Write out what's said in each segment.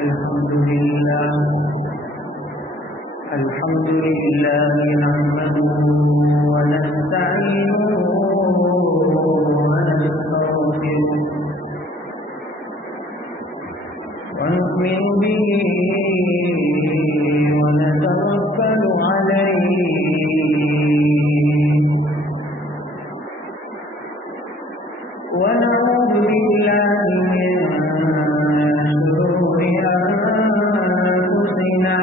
الحمد لله نحمده ونستعينه ونستغفره ونؤمن به ونتوكل عليه ونعوذ بالله من شرور أنفسنا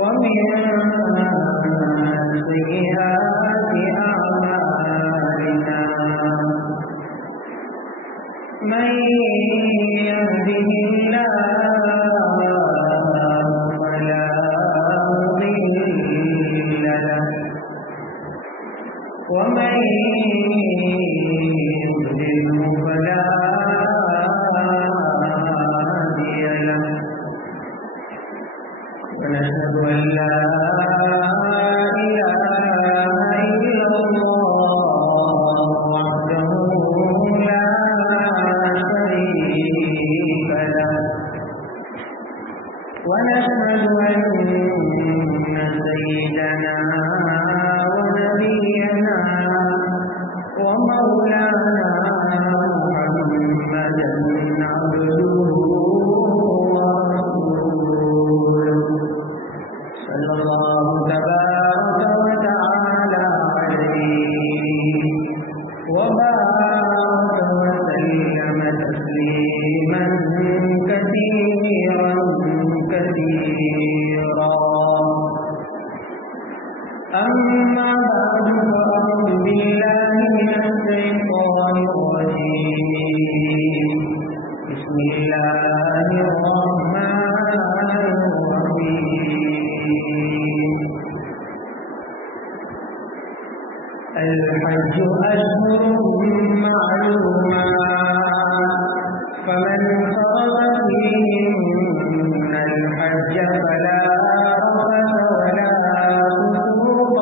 ومن سيئات أعمالنا من يهده الله فلا مضل له ومن يضلل فلا هادي له ونشهد أن لا إله إلا الله وحده لا شريك له ونشهد أن سيدنا ونبينا ومولانا محمدا عبده ورسوله صلى الله تبارك وتعالى عليه وبارك وسلم تسليما كثيرا كثيرا أما بعد فأعوذ بالله من الشيطان الرجيم بسم الله الرحمن الرحيم الحج أشهر معلومات فمن فرض فيهن الحج فلا رفث ولا فسوق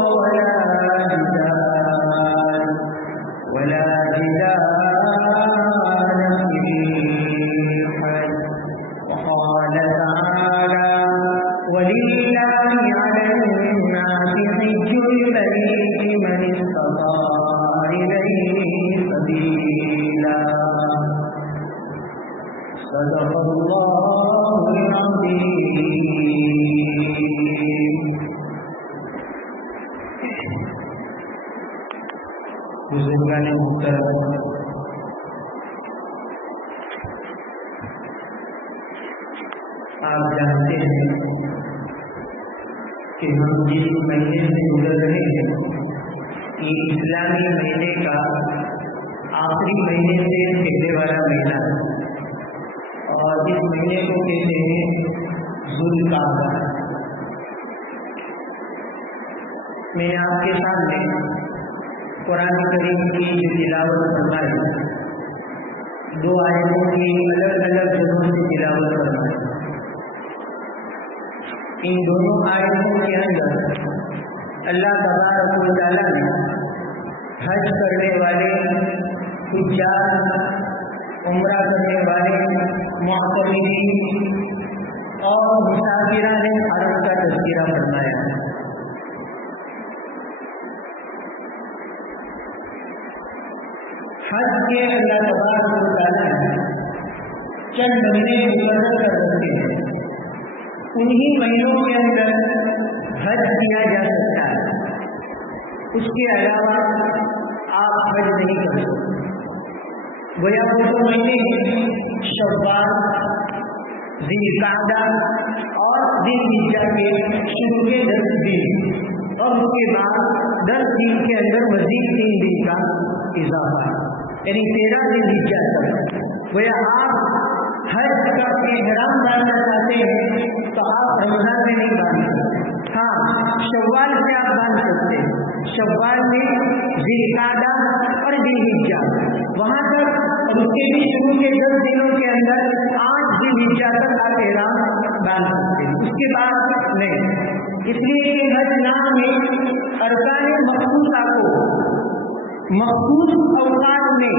ولا جدال في الحج وقال تعالى ولله على الناس حج البيت من استطاع إليه سبيلا صدق الله العظيم. بزرگان محترم، آپ جانتے ہیں کہ ہم جس مہینے سے گزر رہے ہیں یہ اسلامی مہینے کا آخری مہینے سے پہلے والا مہینہ ہے اور اس مہینے کو کہتے ہیں ذوالقعدہ. میں نے آپ کے سامنے قرآن کریم کی جو تلاوت فرمائی، دو آیتوں کی الگ الگ جگہوں سے تلاوت فرمائی. ان دونوں آیتوں کے اندر اللہ تبارک و تعالیٰ نے حج کرنے والے حجاج، عمرہ کرنے والے معتمرین اور مسافران حرم کا تذکرہ فرمایا. حج کے اللہ تبارک و تعالیٰ نے چند مہینے مقرر کر رکھے ہیں. انہی مہینوں کے اندر حج کیا جا سکتا ہے، اس کے علاوہ آپ حج نہیں کر سکتے. گویا وہ دو مہینے شوال، ذی القعدہ اور ذی الحجہ کے شروع کے 10 دن اور اس کے بعد 10 دن کے اندر مزید 3 دن کا اضافہ، یعنی 13 ذی الحجہ تک. گویا آپ حج کا احرام باندھنا چاہتے ہیں تو آپ رمضان میں نہیں باندھ سکتے. ہاں، شوال سے آپ باندھ سکتے ہیں. شوال میں ذی القعدہ اور ذی الحجہ وہاں تک، اور اس کے بھی شروع کے 10 دنوں کے اندر 8 ذی الحجہ تک آپ احرام باندھ سکتے ہیں. اس کے بعد نہیں. اس لیے کہ حج نام میں ارکان مخصوصہ کو مخصوص اوقات میں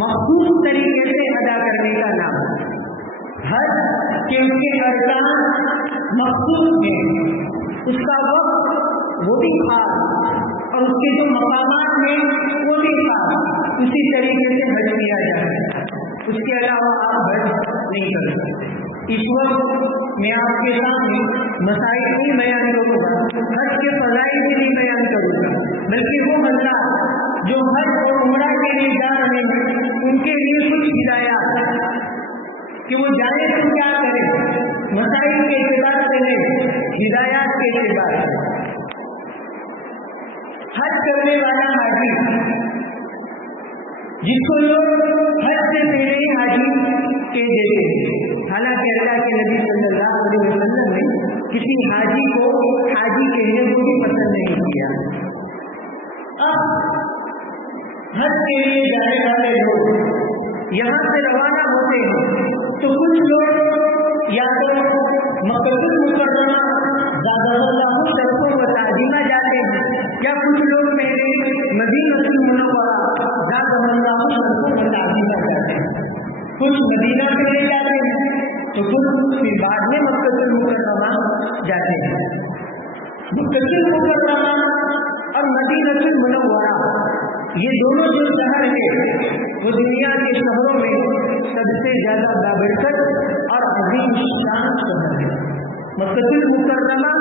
مخصوص طریقے سے ادا کرنے کا نام. حج کے ان کے ارکان مخصوص ہیں، اس کا وقت وہ بھی خاص، اور اس کے جو مقامات ہیں وہ بھی خاص، اسی طریقے سے حج کیا جائے، اس کے علاوہ آپ حج نہیں کر سکتے۔ اس وقت میں آپ کے سامنے مسائل نہیں بیان کروں گا، حج کے فضائل بھی نہیں بیان کروں گا، بلکہ وہ حضرات جو حج اور عمرہ کے لیے جا رہے ہیں ان کے لیے کچھ ہدایات کہ وہ جائے تو کیا کرے، مسائل کے اعتبار سے نہیں، ہدایات کے اعتبار سے۔ حج کرنے والا حاجی جس کو لوگ حج سے پہلے ہی حاجی کہہ دیتے ہیں، حالانکہ اللہ کے نبی صلی اللہ علیہ وسلم نے کسی حاجی کو حاجی کہنے کو بھی پسند نہیں کیا۔ اب حج کے لیے جانے والے لوگ یہاں سے روانہ ہوتے ہیں تو کچھ لوگ یا تو مکہ المکرمہ زادہ اللہ شرف و تعظیمہ جاتے ہیں، یا کچھ لوگ پہلے مدینہ المنورہ زادہ اللہ شرف و تعظیمہ جاتے ہیں، کچھ مدینہ پہلے جاتے ہیں تو کچھ پھر بعد میں مکہ المکرمہ جاتے ہیں۔ مکہ المکرمہ اور مدینہ المنورہ یہ دونوں جو شہر ہیں وہ دنیا کے شہروں میں سب سے زیادہ بابرکت اور عظیم شان شہر ہے۔ مکہ المکرمہ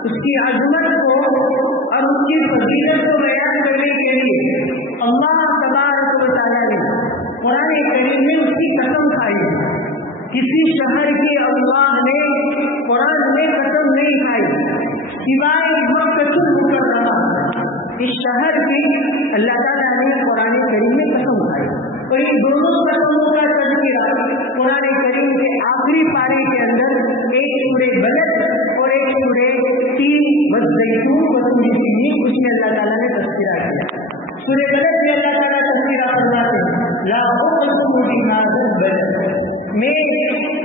اس کی عظمت کو اور اس کی فضیلت کو بیان کرنے کے لیے اللہ تبارک و تعالیٰ نے قرآن کریم میں اس کی قسم کھائی۔ کسی شہر کی اللہ نے قرآن میں قسم نہیں کھائی سوائے مکہ المکرمہ، اس شہر کی اللہ تعالیٰ نے قرآن کریم میں قسم کھائی، اور یہ دونوں قسموں کا تذکرہ قرآن کریم کے آخری پارے کے اندر ایک سورہ بلد اور ایک سورہ تین والزیتون وطور سینین، اس میں اللہ تعالیٰ نے تذکرہ کیا۔ سورہ بلد میں اللہ تعالیٰ تذکرہ فرماتے ہیں لا اقسم بہذا البلد، میں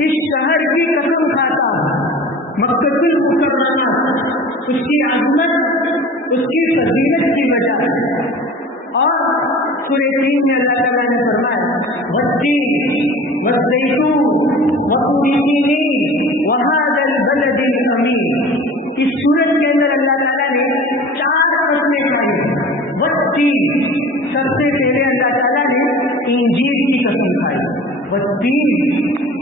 اس شہر کی قسم کھاتا ہوں، مکہ المکرمہ، اس کی عظمت اس کی فضیلت کی وجہ سے۔ اور سورہ تین میں اللہ تعالیٰ نے فرمایا والتین والزیتون وطور سینین وہذا البلد الامین، اس سورت کے اندر اللہ تعالیٰ نے 4 قسمیں کھائی۔ والتین، سب سے پہلے اللہ تعالیٰ نے انجیل کی قسم کھائی، والتین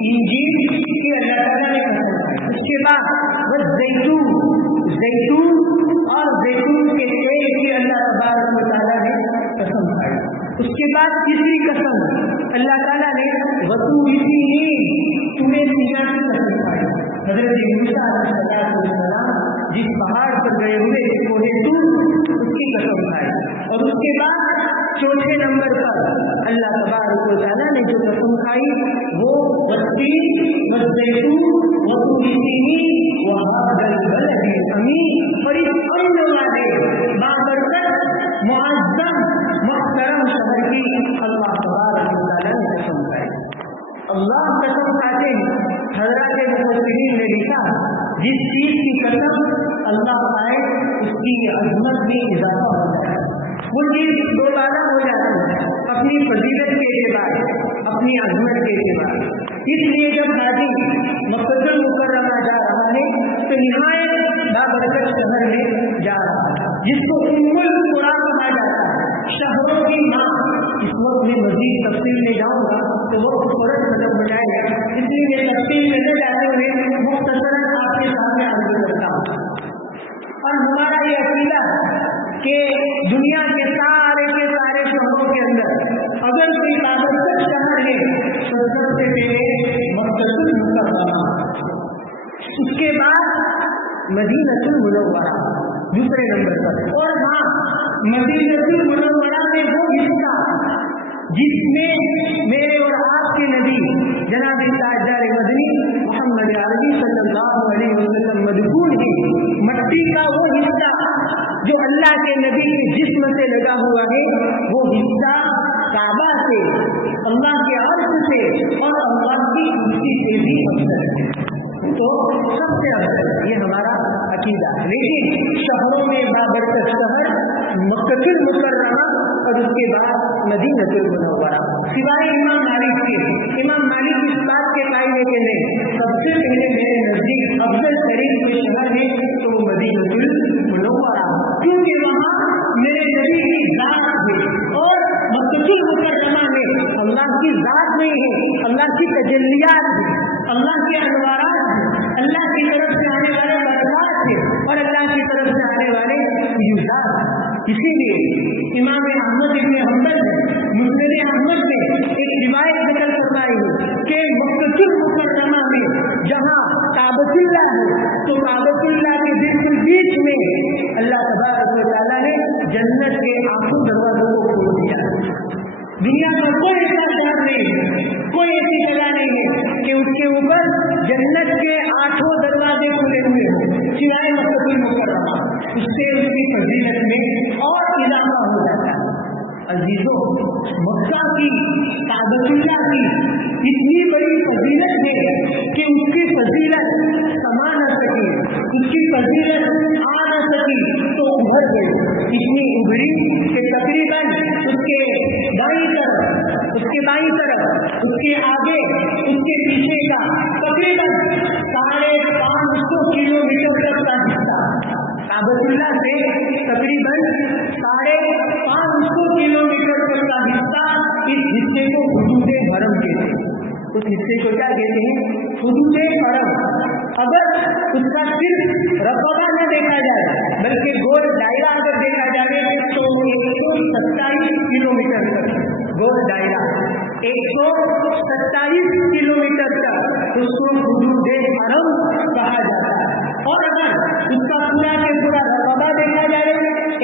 انجیل کی اللہ تعالیٰ نے قسم کھائی۔ اس کے بعد والزیتون، زیتون اور زیتون کے تیل کی اللہ تبارک و تعالیٰ نے قسم کھائی۔ اس کے بعد تیسری قسم اللہ تعالیٰ نے وطور سینین، تورے سینا کی قسم کھائی۔ حضرت موسیٰ علیہ السلام جس پہاڑ پر گئے ہوئے کوہ طور، اس کی قسم کھائی۔ اور اس کے بعد چوتھے نمبر پر اللہ تبارک و تعالیٰ نے جو قسم کھائی وہ والتین والزیتون وطور سینین وہذا البلد الامین، اور اس امن والے بابرکت معظم محترم شہر کی اللہ تبارک و تعالیٰ نے قسم کھائی۔ اللہ قسم کھاتے ہیں، حضرات مفسرین نے لکھا جس چیز کی قسم اللہ کھائے اس کی عظمت میں اضافہ ہوتا ہے، وہ چیز دوبارہ ہو جاتی ہے اپنی فضیلت کے اعتبار، اپنی عظمت کے اعتبار۔ اس لیے جب حاجی مکہ المکرمہ جا رہا ہے تو نہایت بابرکت شہر میں جا رہا ہے جس کو ام القریٰ کہا جاتا ہے، شہروں کی ماں۔ اس وقت میں مزید تفصیل میں جاؤں گا تو وہ فوراً ختم ہو جائے گا، اس لیے میں تفصیل میں نہ جاتے ہوئے مختصراً آپ کے سامنے عرض کرتا ہوں۔ اور ہمارا یہ عقیدہ کہ دنیا کے سارے شہروں کے اندر اگر کوئی بابرکت شہر ہے تو سب سے پہلے مکہ المکرمہ، اس کے بعد مدینہ المنورہ دوسرے نمبر پر۔ اور ہاں، مدینہ المنورہ میں وہ حصہ جس میں میرے اور آپ کے نبی جناب تاجدار مدنی محمد عربی صلی اللہ علیہ وسلم مدفون ہے، مٹی کا وہ حصہ جو اللہ کے نبی کے جسم سے لگا ہوا ہے، وہ حصہ کعبہ سے، اللہ کے عرش سے اور اللہ کی کرسی سے بھی افضل ہے۔ تو سب سے افضل، یہ ہمارا عقیدہ. لیکن شہروں میں بابرکت شہر مکہ المکرمہ اور اس کے بعد مدینہ المنورہ. سوائے امام مالک کے، امام مالک اس بات کے قائل ہے کہ نہیں، سب سے پہلے میرے نزدیک افضل ترین کوئی شہر ہے تو وہ مدینہ المنورہ، کیونکہ وہاں میرے نبی کی ذات ہے. اور مکہ المکرمہ میں اللہ کی ذات نہیں ہے، اللہ کی تجلیات ہے، اللہ کے انوارات ہیں، اللہ کی طرف سے آنے والے برکات ہیں اور اللہ کی طرف سے آنے والے فیوزات. اسی لیے امام احمد ابن حنبل نے مسند احمد میں ایک روایت نقل فرمائی ہے کہ مکہ المکرمہ میں جہاں کعبۃ اللہ ہے تو کعبۃ اللہ کے بالکل بیچ میں اللہ تبارک و تعالیٰ نے جنت کے 8 دروازوں کو کھول دیا. دنیا کا کوئی ایسا شہر نہیں ہے، کوئی ایسی جگہ نہیں ہے کہ اس کے اوپر جنت کے 8 دروازے کھلے ہوئے ہوں سوائے مکہ المکرمہ. اس سے اس کی فضیلت میں اور اضافہ ہو جاتا ہے. عزیزوں، مکہ کی کعبۃ اللہ کی اتنی بڑی فضیلت ہے کہ اس کی فضیلت سما نہ سکی، اس کی فضیلت آ نہ سکی تو ابھر گئی. اتنی ابھری کہ تقریباً اس کے دائیں طرف، اس کے بائیں طرف، اس کے آگے، اس کے پیچھے کا تقریباً 550 کلومیٹر تک کا حصہ کعبۃ اللہ سے تقریباً 550 کلومیٹر تک کا حصہ، اس حصے کو حدود حرم کہتے ہیں. اس حصے کو کیا کہتے ہیں؟ حدود حرم. اگر اس کا صرف رقبہ نہ دیکھا جائے بلکہ گول دائرہ اگر دیکھا جائے تو 127 کلومیٹر تک گول دائرہ 127 کلومیٹر تک اس کو حدود حرم کہا جاتا ہے. اور اگر اس کا پورا کے پورا رقبہ دیکھا جائے،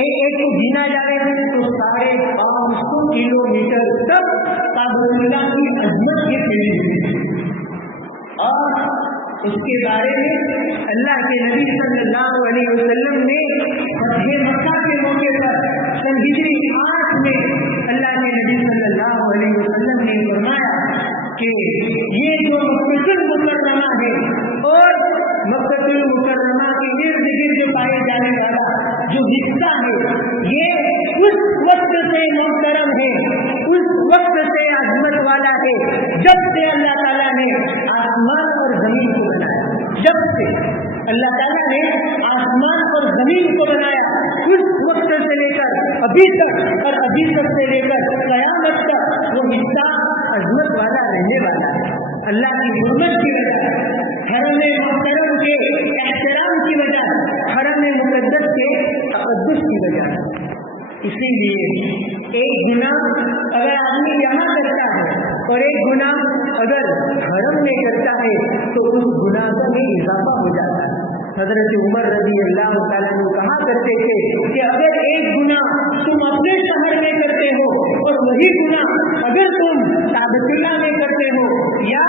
ایک کو گینا جائے تو 550 کلومیٹر تک کعبۃ اللہ کی عظمت کے پھیلی ہوئی ہے. اور اس کے بارے میں اللہ کے نبی صلی اللہ علیہ وسلم نے فتح مکہ کے موقع پر سن ہجری 8 میں اللہ کے نبی صلی اللہ علیہ وسلم نے فرمایا کہ یہ جو مکہ المکرمہ ہے اور مکہ المکرمہ کے ارد گرد پائے جانے والا جو حصہ ہے یہ اس وقت سے محترم ہے، اس وقت سے عظمت والا ہے جب سے اللہ تعالیٰ نے آسمان اور زمین کو بنایا. جب سے اللہ تعالیٰ نے آسمان اور زمین کو بنایا اس وقت سے لے کر ابھی تک اور ابھی تک سے لے کر قیامت تک وہ حصہ عظمت والا رہنے والا ہے. اللہ کی حرمت کی وجہ، حرم محترم کے احترام کی وجہ، حرم مقدس کے تقدس کی وجہ. اسی لیے ایک گناہ اگر آدمی یہاں کرتا ہے اور ایک گناہ اگر حرم میں کرتا ہے تو اس گناہ میں اضافہ ہو جاتا ہے. حضرت عمر رضی اللہ تعالیٰ نے کہا کرتے تھے کہ اگر ایک گناہ تم اپنے شہر میں کرتے ہو اور وہی گناہ اگر تم کعبۃ اللہ میں کرتے ہو یا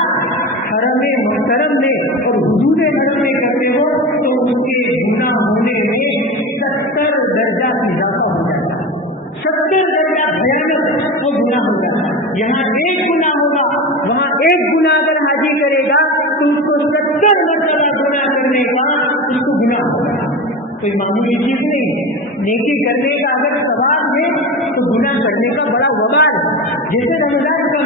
حرم محترم میں اور حدود حرم میں کرتے ہو تو اس کے گناہ ہونے میں 70 درجہ اضافہ ہو جاتا ہے. 70 درجہ بھیانک وہ گناہ ہوگا. یہاں ایک گناہ ہوگا، وہاں ایک گناہ اگر حاجی کرے گا تو اس کو 70 مرتبہ گناہ کرنے کا اس کو گناہ ہوگا. کوئی معمولی چیز نہیں ہے. نیکی کرنے کا اگر ثواب ہے تو گناہ کرنے کا بڑا وبال ہے. جیسے رمضان کا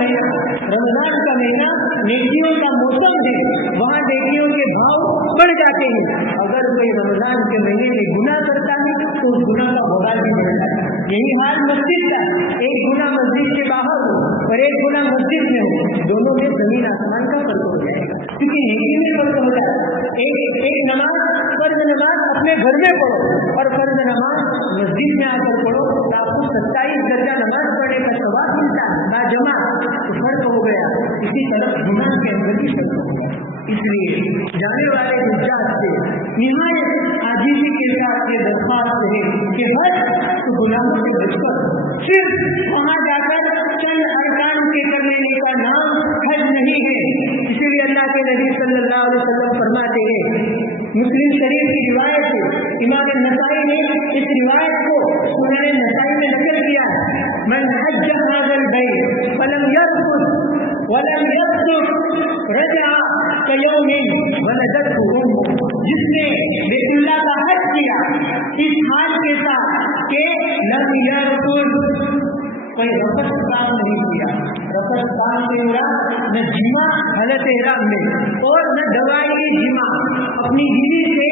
مہینہ نیکیوں کا موسم ہے، وہاں نیکیوں کے بھاؤ بڑھ جاتے ہیں. اگر کوئی رمضان کے مہینے میں گناہ کرتا ہے تو اس گناہ کا وبال بھی بڑھ جاتا ہے. یہی حال مسجد کا، ایک گناہ مسجد کے باہر ہو اور ایک گناہ مسجد میں ہو، دونوں میں زمین آسمان کا فرق ہو جائے گا. کیونکہ نیکی میں فرق ہو جائے گا. ایک نماز، فرض نماز اپنے گھر میں پڑھو اور فرض نماز مسجد میں آ کر پڑھو تو آپ کو 27 درجہ نماز پڑھنے کا ثواب ملتا ہے باجمع. تو فرق ہو گیا. اسی طرح گناہ کے اندر بھی فرق ہو گیا. اس لیے جانے والے حجاج سے نہایت عاجزی کے ساتھ یہ درخواست ہے کہ بس تو گناہوں سے بچ کر صرف وہاں جا کر چند ارکان کے کر لینے کا نام حج نہیں ہے. اسی لیے اللہ کے نبی صلی اللہ علیہ وسلم فرماتے ہیں، مسلم شریف کی روایت ہے، امام نسائی نے اس روایت کو سنن نسائی میں نقل کیا ہے، من حج هذا البيت فلم يرفث ولم يصدق رجع كيوم ولدته أمه، جس نے بیت اللہ کا حج کیا اس حال کے ساتھ کہ لم يرفث، کوئی رفث کام نہیں کیا. رفث کام نہیں ہوا، نہ جمع حالت احرام میں اور نہ دوائی جمع. اپنی بیوی سے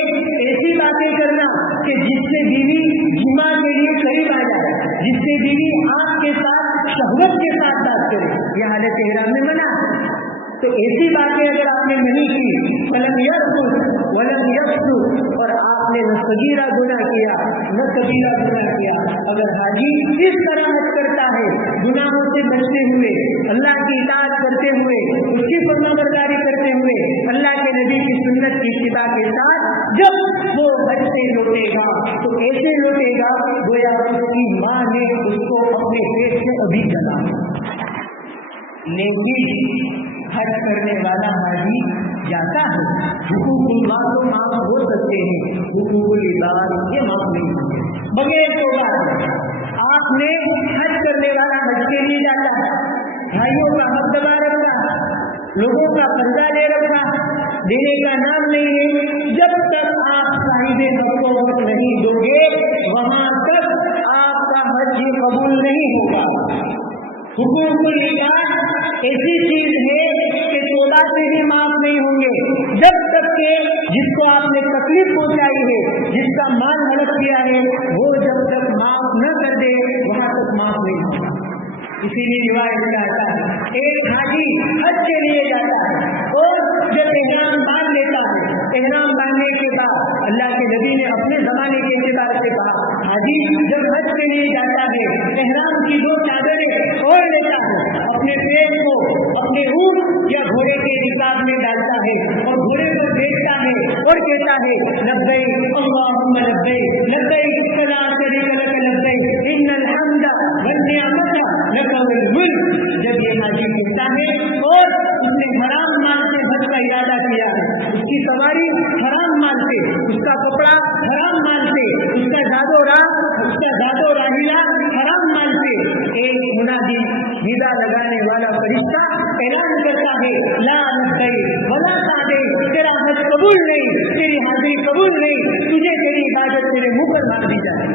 ایسی باتیں کرنا کہ جس سے بیوی جمع کے لیے قریب آ جائے، جس سے بیوی آنکھ کے ساتھ شہوت کے ساتھ بات کرے، یہ حالت احرام میں منع. تو ایسی باتیں اگر آپ نے نہیں کی، ولم يرفث ولم يفسق، اور آپ نے نہ صغیرہ گناہ کیا نہ کبیرہ گناہ کیا. اگر حاجی اس طرح حج کرتا ہے گناہوں سے بچتے ہوئے، اللہ کی اطاعت کرتے ہوئے، اس کی فرمانبرداری کرتے ہوئے، اللہ کے نبی کی سنت کی اتباع کے ساتھ جب وہ حج سے لوٹے گا تو ایسے لوٹے گا گویا اس کی ماں نے اس کو اپنے پیٹ سے ابھی چلا. لیکن حج کرنے والا حاجی جاتا ہے، حقوق اللہ تو معاف ہو سکتے ہیں، حقوق العباد یہ معاف نہیں ہوتے بغیر توبہ. آپ نے حج کرنے والا حج کے لیے جاتا ہے، بھائیوں کا حق دبا رکھا، لوگوں کا قرضہ لے رکھا، دینے کا نام نہیں ہے. جب تک آپ صاحب حق کو وقت نہیں دو گے وہاں تک آپ کا حج قبول نہیں ہوگا. حقوق العباد ایسی چیز ہے کہ توبہ سے بھی معاف نہیں ہوں گے جب تک کہ جس کو آپ نے تکلیف پہنچائی ہے، جس کا مال ہڑپ کیا ہے، وہ جب تک معاف نہ کر دے وہاں تک معاف نہیں ہوگا. اسی لیے روایت میں آتا ہے ایک حاجی حج کے لیے جاتا ہے اور جب احرام باندھ لیتا ہے، احرام باندھنے کے بعد اللہ کے نبی نے اپنے زمانے کے اعتبار سے کہا حاجی جب حج کے لیے جاتا ہے احرام کی 2 چادریں اوڑھ لیتا ہے، اپنے پیر کو اپنے اونٹ یا گھوڑے کے رکاب میں ڈالتا ہے اور گھوڑے پر بیٹھتا ہے اور کہتا ہے لبیک اللہم لبیک لبیک لا شریک لک لبیک ان الحمد والنعمت لک والملک. جب یہ حاجی کہتا ہے اور اس نے حرام مال سے حج کا ارادہ کیا ہے، اس کی سواری حرام مال سے، اس کا کپڑا حرام مال سے، اس کا زاد و راحلہ حرام مال سے، ایک منادی ندا لگانے والا فرشتہ اعلان کرتا ہے لا لبیک ولا سعدیک، تیرا حج قبول نہیں، تیری حاضری قبول نہیں، تجھے تیری عبادت تیرے منہ پر مار دی جائے.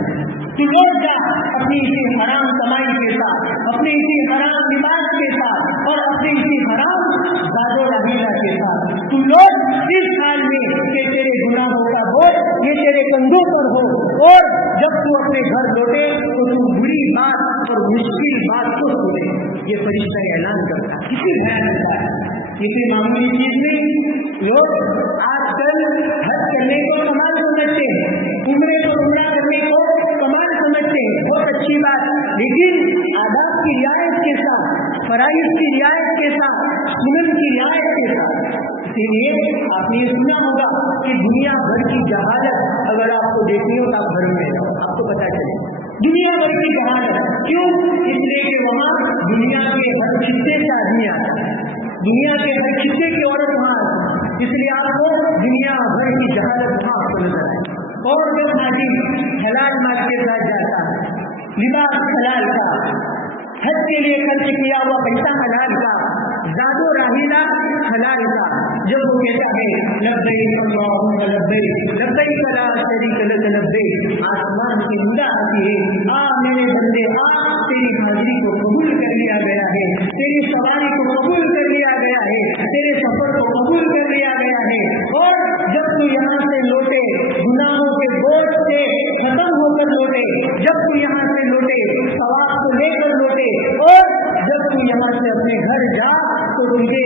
تو لوٹ جا اپنی اسی حرام کمائی کے ساتھ، اپنی اسی حرام لباس کے ساتھ اور اپنی اسی حرام زاد و راحلہ کے ساتھ. تو لوٹ اس حال میں کہ تیرے گناہوں کا بوجھ یہ تیرے کندھوں پر ہو، اور جب تو اپنے گھر لوٹے تو تو بری بات اور مشکل بات کو سنے. یہ فرشتہ اعلان کرتا ہے، کسی بیان ہوتا ہے، کسی معمولی چیز نہیں. لوگ آج کل حج کرنے کو کمال سمجھتے ہیں، عمرے کو عمرہ کرنے کو کمال سمجھتے ہیں، بہت اچھی بات، لیکن آداب کی رعایت کے ساتھ، فرائض کی رعایت کے ساتھ، سنن کی رعایت کے ساتھ. اسی لیے آپ نے سنا ہوگا کہ دنیا بھر کی جہالت اگر آپ کو دیکھنی ہو تو آپ گھر میں جاؤ، آپ کو پتا چلے دنیا بھر کی جہالت. کیوں؟ اس لیے کہ وہاں دنیا کے ہر خطے سے آدمی آتا ہے، دنیا کے ہر خطے کی عورت وہاں آتی ہے، اس لیے آپ کو دنیا بھر کی جہالت وہاں آپ کو نظر آئے. اور جب حاجی حلال مال کے ساتھ جاتا ہے، لباس حلال کا، حج کے لیے خرچ کیا ہوا پیسہ حلال کا، زاد و راحلہ حلال کا، جب وہ کہتا ہے لبیک اللہم لبیک لبیک لا شریک لک لبیک، آسمان کی ندا آتی ہے آ میرے بندے آ، تیری حاضری کو قبول کر لیا گیا ہے، تیری سواری کو قبول کر لیا گیا ہے، تیرے سفر کو قبول کر لیا گیا ہے. اور جب تو یہاں سے لوٹے گناہوں کے بوجھ سے ختم ہو کر لوٹے، جب تو یہاں سے لوٹے ثواب کو لے کر لوٹے، اور جب تو یہاں سے اپنے گھر جا تو تجھے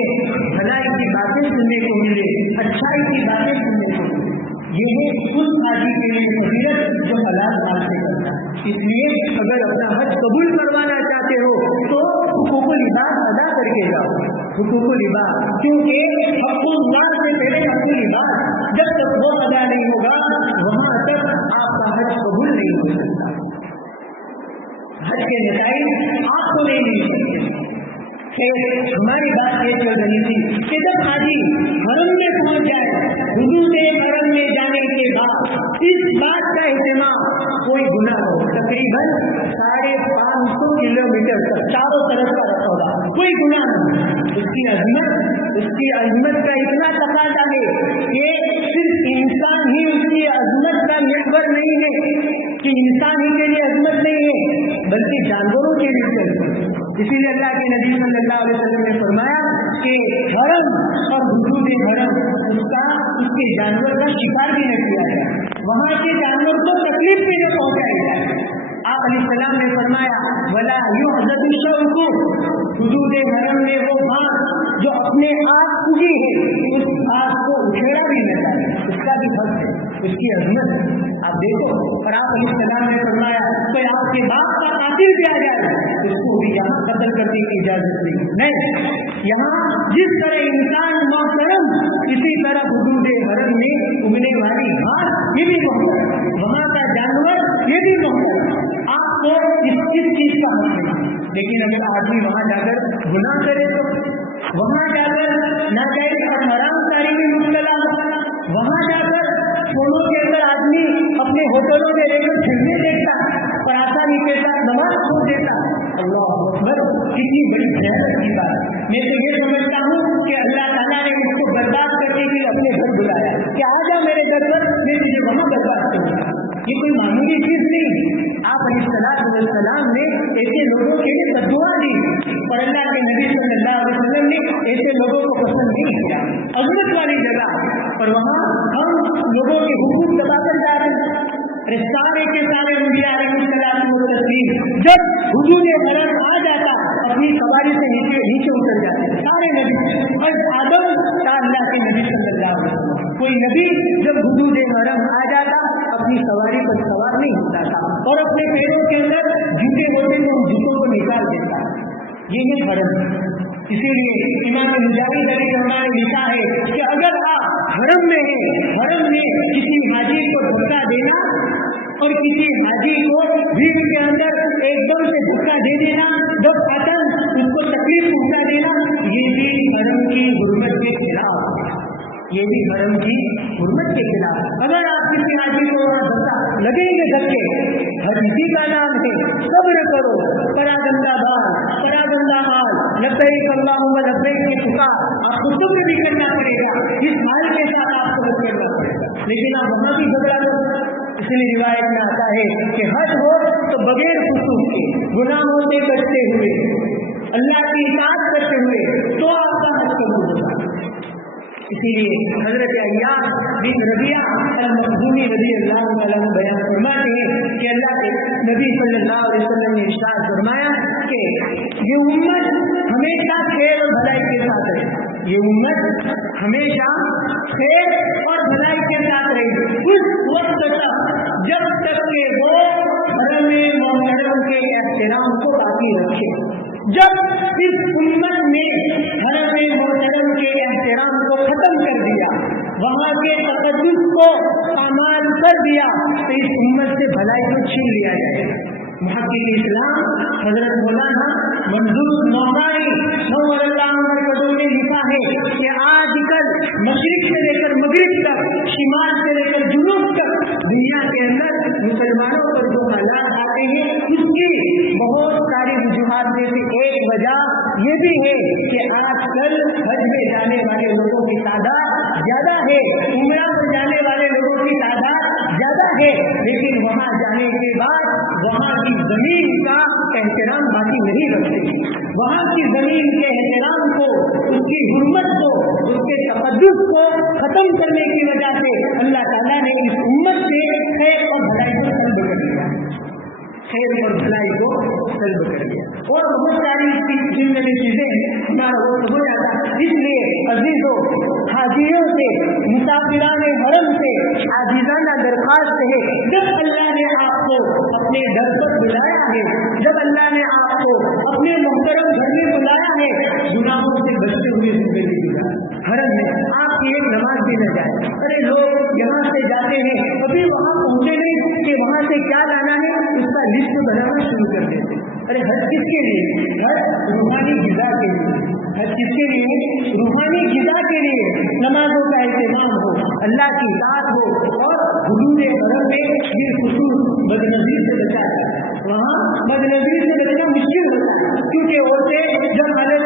بھلائی کی باتیں سننے کو ملے، اچھائی کی باتیں سننے کو ملے. یہ ہے اس حاجی کے لیے فضیلت جو حلال مال سے کرتا ہے. اس لیے اگر اپنا حج قبول کروانا چاہتے ہو تو حقوق العباد ادا کر کے جاؤ. حقوق العباد، کیونکہ حق اللہ سے پہلے حق العباد، جب تک وہ ادا نہیں ہوگا وہاں تک آپ کا حج قبول نہیں ہو سکتا. حج کے نتائج آپ کو نہیں مل سکتے. ہماری بات یہ چل رہی تھی کہ جب حاجی حرم میں پہنچ جائے، حدود حرم میں جانے کے بعد اس بات کا اہتمام کوئی گناہ ہو، تقریباً 550 کلومیٹر تک چاروں طرف کا رسولہ کوئی گناہ نہیں. اس کی عظمت کا اتنا تقاضا ہے کہ صرف انسان ہی اس کی عظمت کا محور نہیں ہے کہ انسان ہی کے لیے عظمت نہیں ہے بلکہ جانوروں کے لیے چلتی. اسی لیے اللہ کے نبی صلی اللہ علیہ وسلم نے فرمایا کہ حرم اور حدود حرم اس کے جانور کا شکار بھی نہ کیا جائے, وہاں کے جانور کو تکلیف بھی نہ پہنچائی جائے. آپ علیہ السلام نے فرمایا ولا یعضد الشوک, حدود حرم میں وہ گھاس جو اپنے آپ اگی ہے اس گھاس کو اکھیڑا بھی نہ جائے, اس کا بھی حق ہے, اس کی عظمت آپ دیکھو. اور آپ علیہ السلام نے فرمایا کہ آپ کے باپ کا قاتل بھی آ جائے اس کو بھی یہاں قتل کرنے کی اجازت نہیں. یہاں جس طرح انسان محترم اسی طرح حدود حرم میں اگنے والی گھاس یہ بھی محترم, وہاں کا جانور یہ بھی محترم. آپ کو اس چیز کا حق ہے. لیکن اگر آدمی وہاں جا کر گناہ کرے تو وہاں جا کر ناجائز اور حرام کاری میں مبتلا ہو, وہاں جا کر فونوں کے اندر آدمی اپنے ہوٹلوں میں رہ کر فلمیں دیکھتا اور آسانی کے ساتھ نماز چھوڑ دیتا. اللہ اکبر, کتنی بڑی بھیانک کی بات. میں تو یہ سمجھتا ہوں کہ اللہ تعالیٰ نے اس کو برباد کرنے کے لیے اپنے گھر بلایا کہ آ جا میرے گھر پر, میں تجھے وہاں برباد کروں. یہ کوئی معمولی چیز نہیں. آپ علیہ السلام نے ایسے لوگوں کے لیے بددعا دی اور اللہ کے نبی صلی اللہ علیہ وسلم نے ایسے لوگوں کو پسند نہیں کیا. عظمت والی جگہ اور وہاں ہم لوگوں کے حقوق دبا کر جا رہے ہیں. سارے کے سارے انبیاء علیہ السلام و تسلیم جب حدود حرم آ جاتا اپنی سواری سے نیچے اتر جاتے سارے نبی, اور آدم تا اللہ کے نبی صلی اللہ علیہ وسلم. کوئی نبی جب حدود حرم آ جاتا اپنی سواری پر سوار نہیں ہوتا تھا اور اپنے پیروں کے اندر جوتے ہوتے تو ان جوتوں کو نکال دیتا. یہ ہے حرم. اسی لیے امام مجاہد علیہ السلام نے لکھا ہے کہ اگر آپ حرم میں ہیں, حرم میں کسی حاجی کو دھکا دینا اور کسی حاجی کو بھیڑ کے اندر ایک دم سے دھکا دے دینا, جب پتن اس کو تکلیف پہنچا دینا, یہ بھی حرم کی حرمت کے خلاف, یہ بھی حرم کی حرمت کے خلاف. اگر آپ کسی حاجی کو دھکا لگیں گے دھکے, ہر کسی کا نام ہے صبر کرو, پراگندہ بال پراگندہ حال لبیک اللہم لبیک کے پکار, آپ کو صبر بھی کرنا پڑے گا, اس حال کے ساتھ آپ کو حج کرنا پڑے گا. لیکن آپ وہاں بھی جھگڑا کرو. اس لیے روایت میں آتا ہے کہ حج ہو تو بغیر قصور کے گناہوں سے بچتے ہوئے اللہ کی اطاعت کرتے ہوئے تو آپ کا حج قبول ہوگا. اسی لیے حضرت عیاض بن ربیعہ المخزومی رضی اللہ عنہ بیان فرماتے ہیں کہ اللہ کے نبی صلی اللہ علیہ وسلم نے ارشاد فرمایا کہ یہ امت ہمیشہ خیر اور بھلائی کے ساتھ رہے, یہ امت ہمیشہ خیر اور بھلائی کے ساتھ رہے اس وقت تک جب تک کہ وہ حرم محرم کے احترام کو باقی رکھے. جب اس امت نے حرم محرم کے احترام کو ختم کر دیا, وہاں کے تقدس کو پامال کر دیا, تو اس امت سے بھلائی کو چھین لیا جائے گا. محقق اسلام حضرت مولانا منظور نعمانی نور اللہ مرکزوں نے لکھا ہے کہ آج کل مشرق سے لے کر مغرب تک, شمال سے لے کر جنوب تک دنیا کے اندر مسلمانوں پر جو حالات آتے ہیں اس کی بہت ساری وجوہات میں سے ایک وجہ یہ بھی ہے کہ آج کل حج میں جانے والے لوگوں کی تعداد زیادہ ہے, عمرہ پر جانے والے لوگوں کی تعداد زیادہ ہے, لیکن وہاں جانے کے بعد وہاں کی زمین کا احترام باقی نہیں رکھتے. وہاں کی زمین کے احترام کو, اس کی حرمت کو, اس کے تقدس کو ختم کرنے کی وجہ سے اللہ تعالیٰ نے اس امت سے خیر اور بھلائی کو سلب کر دیا, خیر اور بھلائی کو سلب کر دیا. اور بہت ساری جن میں چیزیں ہمارا وقت ہو جاتا. اس لیے عزیزوں, حاجیوں سے, مسافران حرم سے عاجزانہ درخواست ہے, جب اللہ نے آپ کو اپنے در پر بلایا ہے, جب اللہ نے آپ کو اپنے محترم گھر میں بلایا ہے, گناہوں سے بچتے ہوئے زندگی گزاریں. حرم میں آپ کی ایک نماز بھی نہ جائے. ارے لوگ یہاں سے جاتے ہیں, ابھی وہاں پہنچے نہیں کہ وہاں سے کیا لانا ہے اس کا لسٹ بنانا شروع کر دیتے. ارے حج کس کے لیے؟ حج روحانی غذا کے لیے. حج کس کے لیے؟ روحانی غذا کے لیے. نمازوں کا اہتمام ہو, اللہ کی اطاعت ہو, اور حدود حرم میں بالخصوص بدنظیر سے بچا جائے. وہاں بدنظیر سے بچنا مشکل ہوتا ہے, کیونکہ عورتیں جب حالت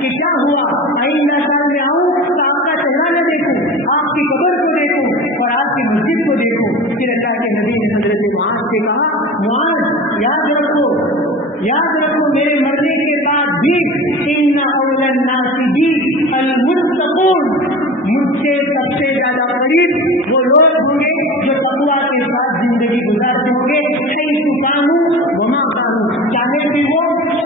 کہ کیا ہوا، آئندہ سال میں آؤں تو آپ کا چہرہ نہ دیکھوں، آپ کی قبر کو دیکھوں اور آپ کی مسجد کو دیکھوں۔ پھر اللہ کے نبی نے حضرت معاذ سے کہا، معاذ یاد رکھو میرے مرنے کے بعد بھی ان اول الناس بی المتقون، مجھ سے سب سے زیادہ قریب وہ لوگ ہوں گے جو تقویٰ کے ساتھ زندگی گزارتے ہوں گے، حیث کانوا وما کانوا، چاہے بھی وہ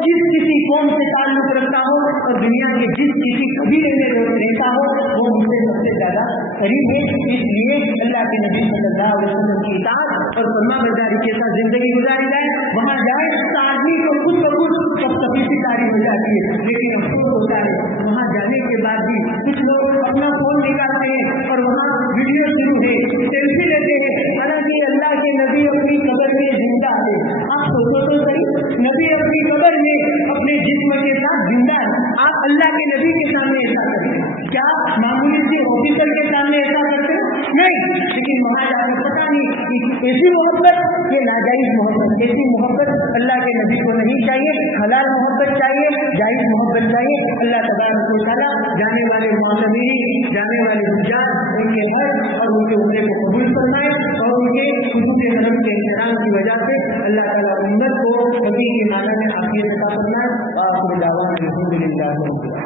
جس کسی قوم سے تعلق رکھتا ہو اور دنیا کے جس کسی قبیلے میں رہتا ہو، وہ مجھ سے سب سے زیادہ قریب ہے۔ اس لیے اللہ کے نبی صلی اللہ علیہ وسلم کی اطاعت اور فرما برداری کے ساتھ زندگی گزاری جائے، وہاں جائے تو آدمی کو خود بخود سب تفصیلی تاریخ ہو جاتی ہے، لیکن افسوس ہوتا ہے وہاں جانے کے بعد بھی کچھ لوگ اپنا فون نکالتے ہیں اور وہاں ویڈیو شروع ہے، سیلفی لیتے ہیں، حالانکہ اللہ کے نبی اپنی قبر میں زندہ ہے۔ آپ سوچو تو صحیح، نبی اپنی قبر میں اپنے جسم کے ساتھ زندہ ہے، آپ اللہ کے نبی کے سامنے ایسا کرتے، کیا معمولی سی آفیسر کے سامنے ایسا کرتے؟ نہیں، لیکن وہاں جا کر پتا نہیں ایسی محبت یہ ناجائز محبت، ایسی محبت اللہ کے نبی کو نہیں چاہیے، حلال محبت چاہیے، جائز محبت چاہیے۔ اللہ تبارک و تعالیٰ جانے والے معتمرین، جانے والے حجاج، ان کے حج اور ان کے عمرے کو قبول فرمائے اور ان کے حضور حرم کے احترام کی وجہ سے اللہ تعالیٰ امت کو نبی کے معنی میں عافیت عطا فرمائے۔ وآخر دعوانا الحمد للہ۔